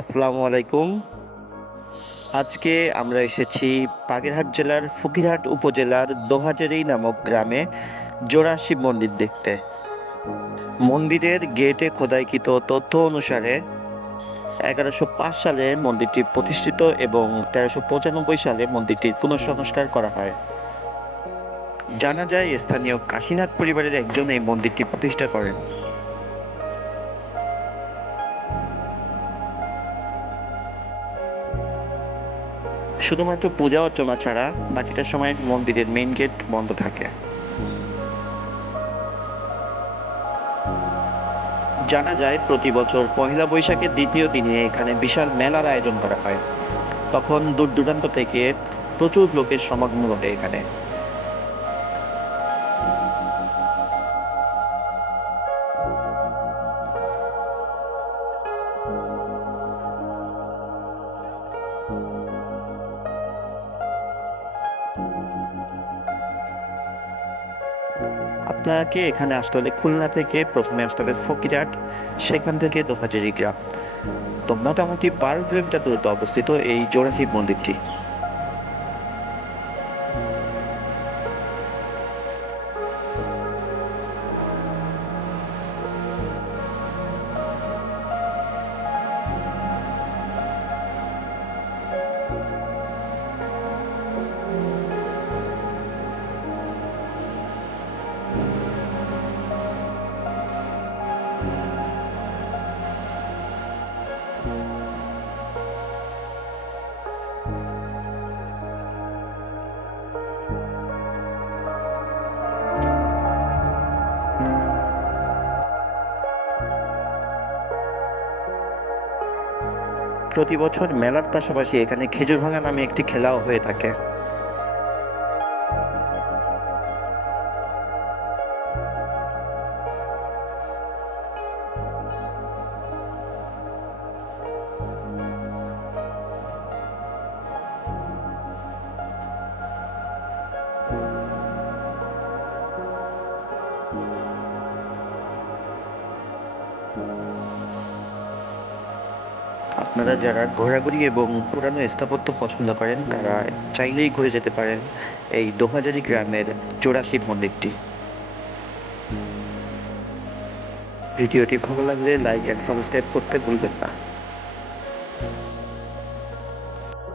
আসসালামু আলাইকুম। আজকে আমরা এসেছি বাগেরহাট জেলার ফকিরহাট উপজেলার দোহাজেরি নামক গ্রামে জোড়া শিব মন্দির দেখতে। মন্দিরের গেটে খোদাইকৃত তথ্য অনুসারে এগারোশো সালে মন্দিরটি প্রতিষ্ঠিত এবং তেরোশো সালে মন্দিরটির পুনঃসংস্কার করা হয়। জানা যায়, স্থানীয় কাশীনাথ পরিবারের একজন এই মন্দিরটি প্রতিষ্ঠা করেন। শুধুমাত্র পূজা অর্চনা ছাড়া বাকিটা সময় মন্দিরের মেইন গেট বন্ধ থাকে। জানা যায়, প্রতি বছর পহেলা বৈশাখের দ্বিতীয় দিনে এখানে বিশাল মেলার আয়োজন করা হয়। তখন দূর দূরান্ত থেকে প্রচুর লোকের সমাগম ঘটে এখানে। আপনাকে এখানে আসতে হলে খুলনা থেকে প্রথমে আসতে হবে ফকিরহাট, সেখান থেকে দোহাজেরি গ্রাম তো মোটামুটি বারো কিলোমিটার দূরত্বে অবস্থিত এই জোড়াশিব মন্দিরটি। প্রতি বছর মেলার পাশাপাশি এখানে খেজুর ভাঙা নামে একটি খেলাও হয়ে থাকে। আপনারা যারা ঘোরাঘুরি এবং পুরানো স্থাপত্য পছন্দ করেন, তারা চাইলেই ঘুরে যেতে পারেন এই দোহাজারি গ্রামের জোড়া শিব মন্দিরটি। ভিডিওটি ভালো লাগলে লাইক অ্যান্ড সাবস্ক্রাইব করতে ভুলবেন না।